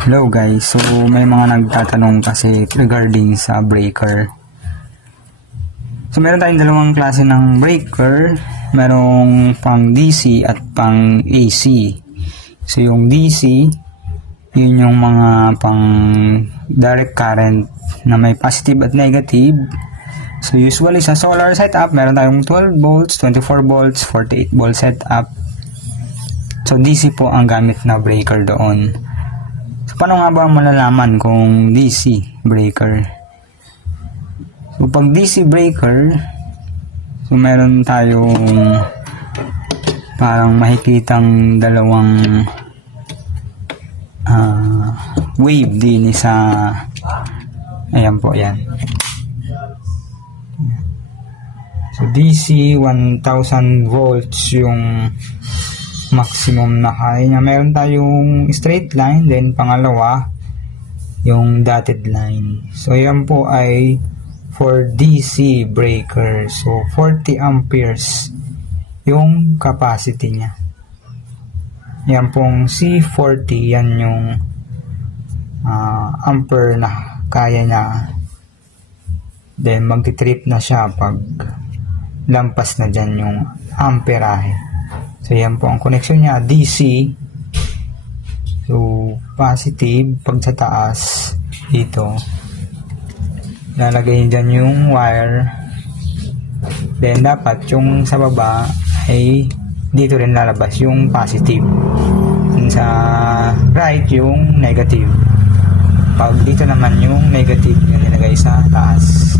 Hello guys, so may mga nagtatanong kasi regarding sa breaker. So meron tayong dalawang klase ng breaker, merong pang DC at pang AC. So yung DC, yun yung mga pang direct current na may positive at negative. So usually sa solar setup, meron tayong 12 volts, 24 volts, 48 volt setup. So DC po ang gamit na breaker doon. So paano nga ba malalaman kung DC breaker? So pag DC breaker, so meron tayong parang makikitang dalawang wave din sa ayan po, yan. So DC 1000 volts yung maximum na kaya niya. Meron tayong straight line, then pangalawa yung dotted line. So yan po ay for DC breaker. So 40 amperes yung capacity niya. Yan pong C40, yan yung ampere na kaya niya. Then magti-trip na siya pag lampas na dyan yung amperahe. So yan po ang connection niya, DC. So positive pag sa taas dito. Lalagay dyan yung wire. Then dapat yung sa baba ay dito rin lalabas yung positive. And sa right yung negative. Pag dito naman yung negative yung nilagay sa taas.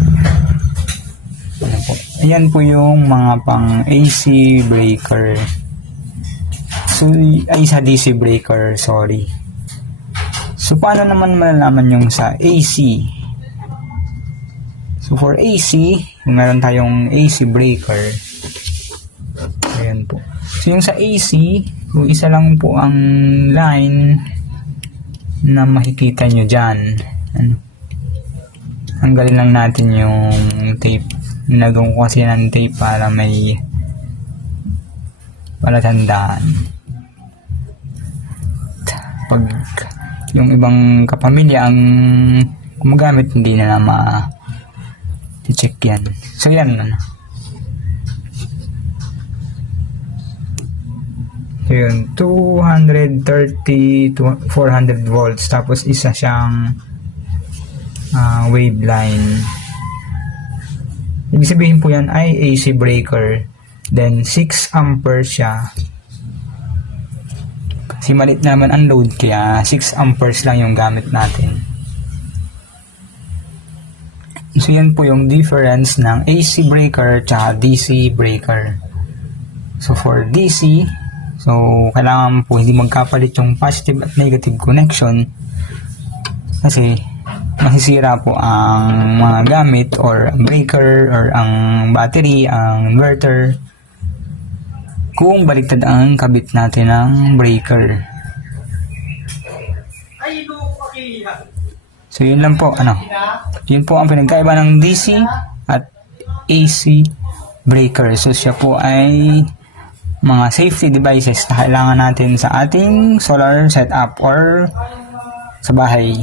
Ayan po. Ayan po yung mga pang AC breaker. So, ay sa DC breaker, sorry. So, paano naman malalaman yung sa AC? So, for AC, meron tayong AC breaker. Ayan po. So, yung sa AC, yung isa lang po ang line na makikita nyo dyan. Tanggalin lang natin yung tape. Nagawin ko kasi ng tape para may palatandaan. Pag yung ibang kapamilya ang gumagamit, hindi na ma-check yan. So yan. So yun, 230 to 400 volts. Tapos isa siyang wave line. Ibig sabihin po yan ay AC breaker. Then 6 amperes siya. Kasi malit naman ang load, kaya 6 amperes lang yung gamit natin. So yan po yung difference ng AC breaker at DC breaker. So for DC, so kailangan po hindi magkapalit yung positive at negative connection, kasi masisira po ang mga gamit or ang breaker or ang battery, ang inverter, kung baliktad ang kabit natin ng breaker. So yun lang po, yun po ang pinagkaiba ng DC at AC breaker. So siya po ay mga safety devices na kailangan natin sa ating solar setup or sa bahay.